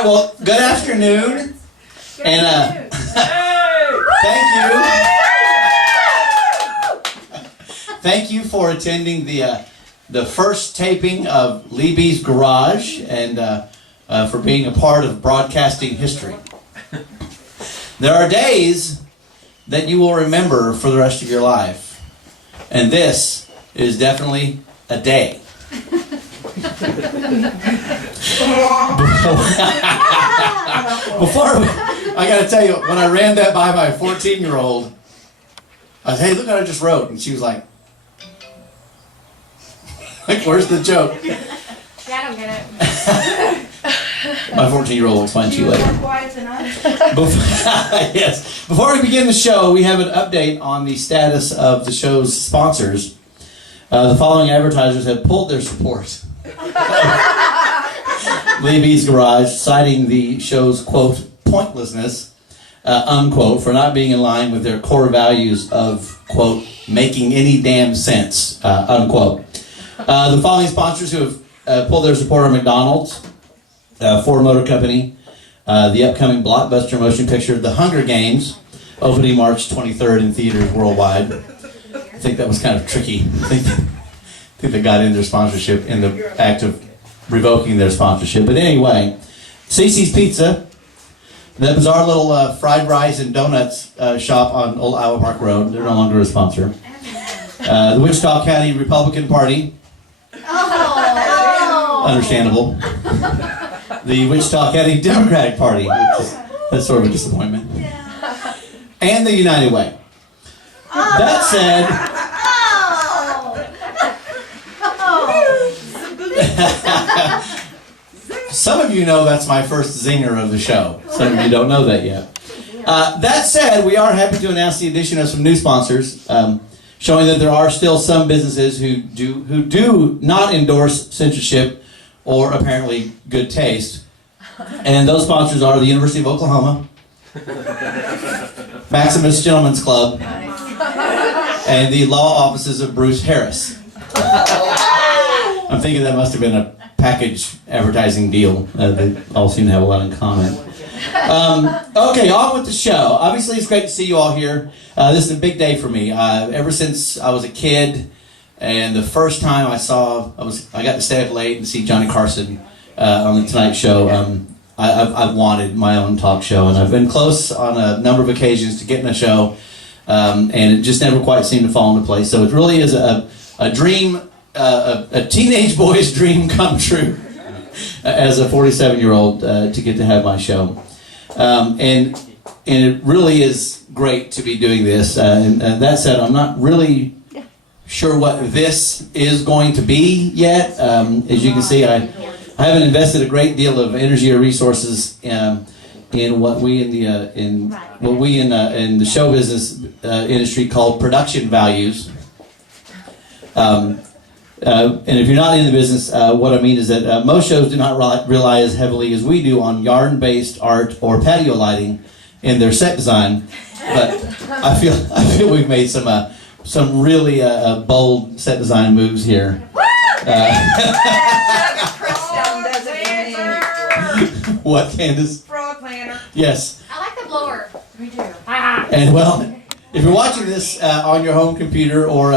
right, well, good afternoon. And thank you. Thank you for attending the first taping of Libby's Garage and for being a part of broadcasting history. There are days that you will remember for the rest of your life. And this is definitely a day. I gotta tell you, when I ran that by my 14-year-old, I said, hey, look what I just wrote. And she was like, where's the joke? Yeah, I don't get it. My 14-year-old will explain to you later. Yes. Before we begin the show, we have an update on the status of the show's sponsors. The following advertisers have pulled their support. Libby's Garage, citing the show's, quote, pointlessness, unquote, for not being in line with their core values of, quote, making any damn sense, unquote. The following sponsors who have pulled their support are McDonald's, Ford Motor Company, the upcoming blockbuster motion picture The Hunger Games, opening March 23rd in theaters worldwide. I think that was kind of tricky. I think they got in their sponsorship in the act of revoking their sponsorship. But anyway, Cece's Pizza, the bizarre little fried rice and donuts shop on Old Iowa Park Road. They're no longer a sponsor. The Wichita County Republican Party. Understandable. The Wichita County Democratic Party, that's sort of a disappointment. And the United Way. That said, some of you know that's my first zinger of the show. Some of you don't know that yet. That said, we are happy to announce the addition of some new sponsors, showing that there are still some businesses who do not endorse censorship or apparently good taste. And those sponsors are the University of Oklahoma, Maximus Gentlemen's Club, and the law offices of Bruce Harris. I'm thinking that must have been a package advertising deal. They all seem to have a lot in common. Okay, on with the show. Obviously, it's great to see you all here. This is a big day for me. Ever since I was a kid, and the first time I got to stay up late and see Johnny Carson on the Tonight Show. I've wanted my own talk show, and I've been close on a number of occasions to getting a show, and it just never quite seemed to fall into place. So it really is a dream. A teenage boy's dream come true as a 47-year-old to get to have my show. And it really is great to be doing this. And that said, I'm not really sure what this is going to be yet. As you can see, I haven't invested a great deal of energy or resources in what we in the show business industry call production values. And if you're not in the business, what I mean is that most shows do not rely as heavily as we do on yarn-based art or patio lighting in their set design. But I feel we've made some really bold set design moves here. What, Candace? Frog planner. Yes. I like the blower. Me too. And well, if you're watching this on your home computer or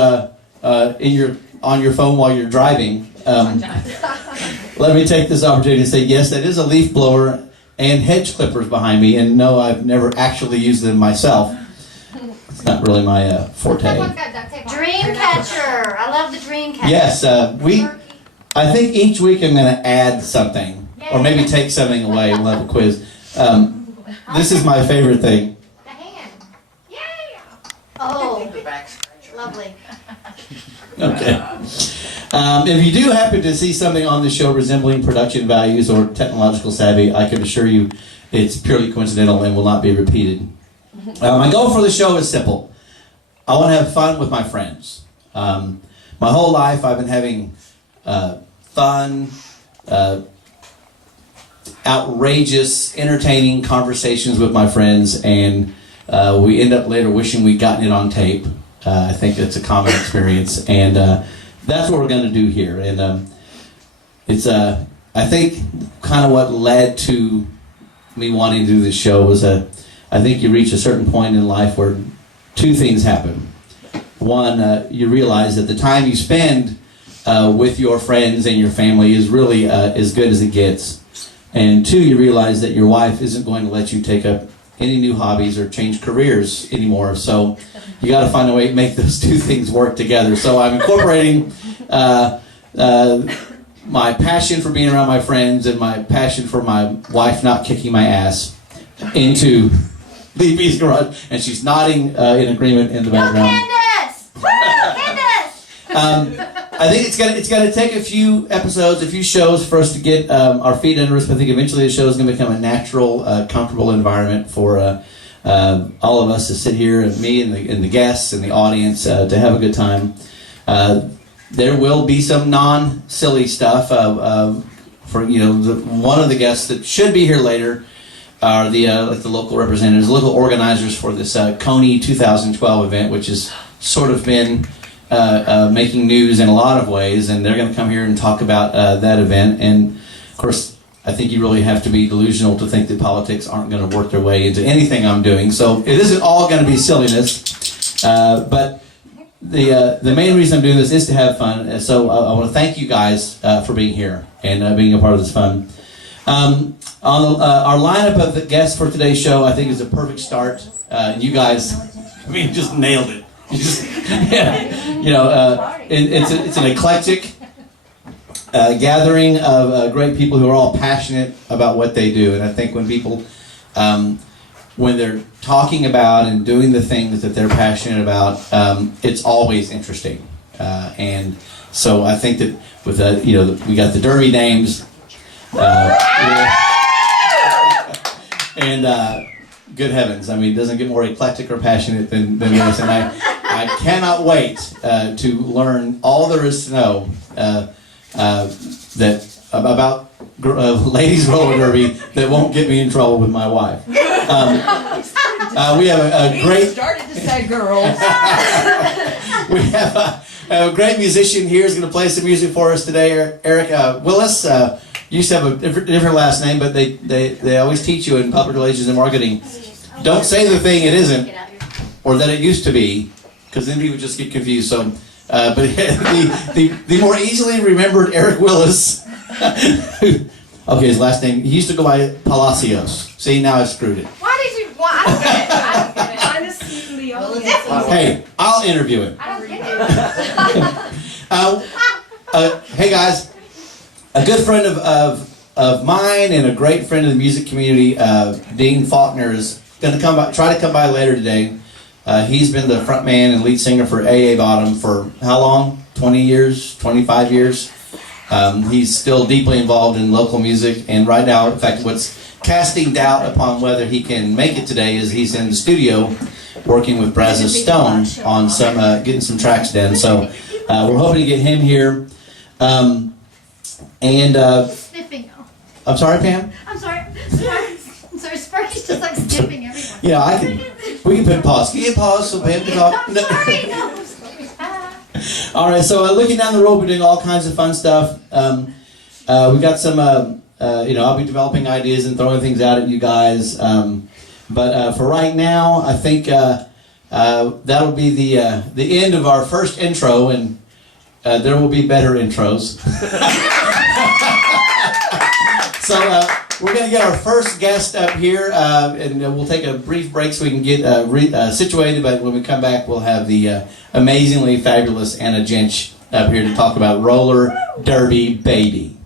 on your phone while you're driving, let me take this opportunity to say, yes, that is a leaf blower and hedge clippers behind me, and no, I've never actually used them myself. It's not really my forte. Dream catcher. I love the dream catcher. Yes, I think each week I'm going to add something, or maybe take something away. We'll have a quiz. This is my favorite thing. The hand. Yeah. Oh, lovely. Okay. If you do happen to see something on the show resembling production values or technological savvy, I can assure you it's purely coincidental and will not be repeated. My goal for the show is simple. I want to have fun with my friends. My whole life I've been having fun, outrageous, entertaining conversations with my friends, and we end up later wishing we'd gotten it on tape. I think it's a common experience, and that's what we're going to do here. And it's I think kind of what led to me wanting to do this show was I think you reach a certain point in life where two things happen. One, you realize that the time you spend with your friends and your family is really as good as it gets. And two, you realize that your wife isn't going to let you take up any new hobbies or change careers anymore. So you got to find a way to make those two things work together. So I'm incorporating my passion for being around my friends and my passion for my wife not kicking my ass into the Beast Garage. And she's nodding in agreement in the background. Candace! Woo! Candace! I think it's gonna take a few episodes, a few shows for us to get our feet under us. But I think eventually the show is going to become a natural, comfortable environment for all of us to sit here, and me and the guests and the audience to have a good time. There will be some non-silly stuff. For one of the guests that should be here later are the local representatives, local organizers for this Coney 2012 event, which has sort of been making news in a lot of ways, and they're going to come here and talk about that event. And of course, I think you really have to be delusional to think that politics aren't going to work their way into anything I'm doing. So it isn't all going to be silliness, but the main reason I'm doing this is to have fun. So I want to thank you guys for being here and being a part of this fun. On our lineup of the guests for today's show, I think is a perfect start. You guys, just nailed it. It's an eclectic gathering of great people who are all passionate about what they do. And I think when people, when they're talking about and doing the things that they're passionate about, it's always interesting. And so I think that with we got the Derby names, and good heavens, it doesn't get more eclectic or passionate than this. And I cannot wait to learn all there is to know about ladies roller derby that won't get me in trouble with my wife. We have a great. Started to say girls. We have a great musician here who's going to play some music for us today. Eric Willis. Used to have a different last name, but they always teach you in public relations and marketing. Don't say the thing it isn't, or that it used to be, because then people just get confused. So, but the more easily remembered Eric Willis. Okay, his last name. He used to go by Palacios. See, now I've screwed it. Why did you? Why? I don't get it. Hey, I'll interview him. I don't get it. Hey guys, a good friend of mine and a great friend of the music community, Dean Faulkner, is going to try to come by later today. He's been the front man and lead singer for AA Bottom for how long? 20 years, 25 years. He's still deeply involved in local music, and right now, in fact, what's casting doubt upon whether he can make it today is he's in the studio working with Brazos Stone on some getting some tracks done. So we're hoping to get him here. Sniffing now. I'm sorry, Pam? I'm sorry. I'm sorry. Sparky's just like sniffing everyone. Yeah, we can put pause. Can you get pause so Pam can talk? I'm sorry. No. All right, so looking down the road, we're doing all kinds of fun stuff. We've got some, I'll be developing ideas and throwing things out at you guys. But for right now, I think that'll be the end of our first intro, and there will be better intros. So we're going to get our first guest up here, and we'll take a brief break so we can get situated. But when we come back, we'll have the amazingly fabulous Anna Jench up here to talk about Roller Derby Baby.